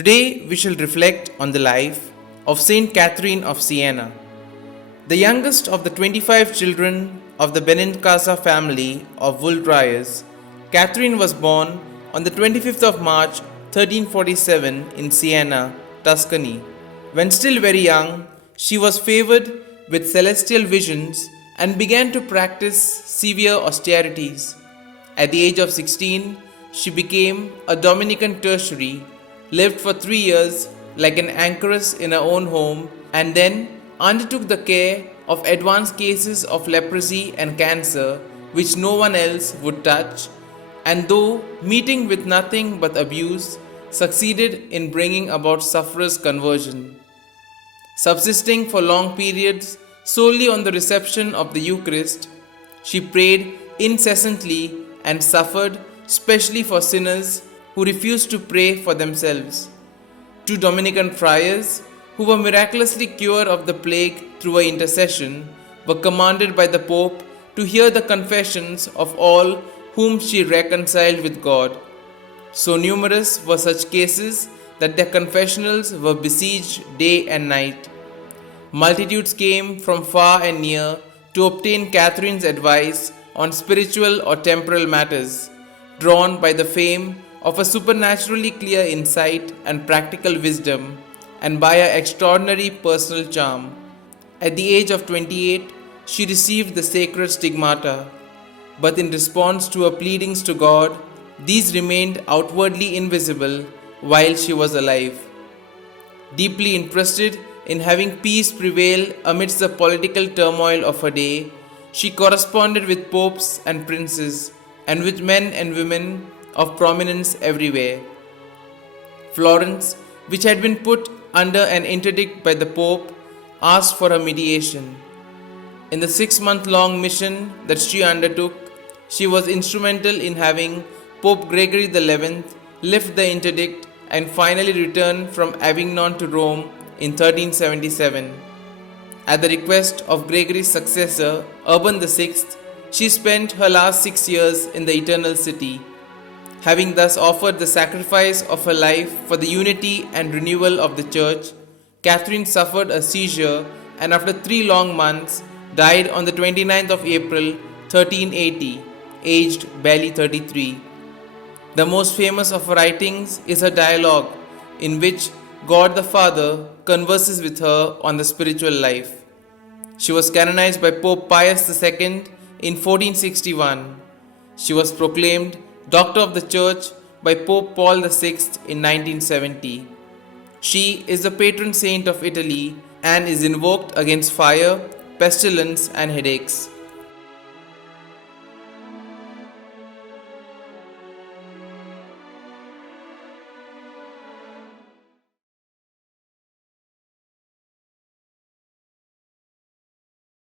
Today we shall reflect on the life of St Catherine of Siena. The youngest of the 25 children of the Benincasa family of wool dryers, Catherine was born on the 25th of March 1347 in Siena, Tuscany. When still very young, she was favored with celestial visions and began to practice severe austerities. At the age of 16, she became a Dominican tertiary, lived for 3 years like an anchoress in her own home, and then undertook the care of advanced cases of leprosy and cancer which no one else would touch, and though meeting with nothing but abuse, succeeded in bringing about sufferers' conversion. Subsisting for long periods solely on the reception of the Eucharist, she prayed incessantly and suffered specially for sinners who refused to pray for themselves. 2 Dominican friars, who were miraculously cured of the plague through her intercession, were commanded by the Pope to hear the confessions of all whom she reconciled with God. So numerous were such cases that their confessionals were besieged day and night. Multitudes came from far and near to obtain Catherine's advice on spiritual or temporal matters, drawn by the fame of a supernaturally clear insight and practical wisdom, and by her extraordinary personal charm. At the age of 28, she received the sacred stigmata, but in response to her pleadings to God, these remained outwardly invisible while she was alive. Deeply interested in having peace prevail amidst the political turmoil of her day, she corresponded with popes and princes, and with men and women of prominence everywhere. Florence, which had been put under an interdict by the Pope, asked for her mediation. In the 6-month-long mission that she undertook, she was instrumental in having Pope Gregory XI lift the interdict and finally return from Avignon to Rome in 1377. At the request of Gregory's successor, Urban VI, she spent her last 6 years in the Eternal City. Having thus offered the sacrifice of her life for the unity and renewal of the Church, Catherine suffered a seizure and after 3 long months died on the 29th of April 1380, aged barely 33. The most famous of her writings is her dialogue, in which God the Father converses with her on the spiritual life. She was canonized by Pope Pius II in 1461. She was proclaimed Doctor of the Church by Pope Paul VI in 1970. She is the patron saint of Italy and is invoked against fire, pestilence, and headaches.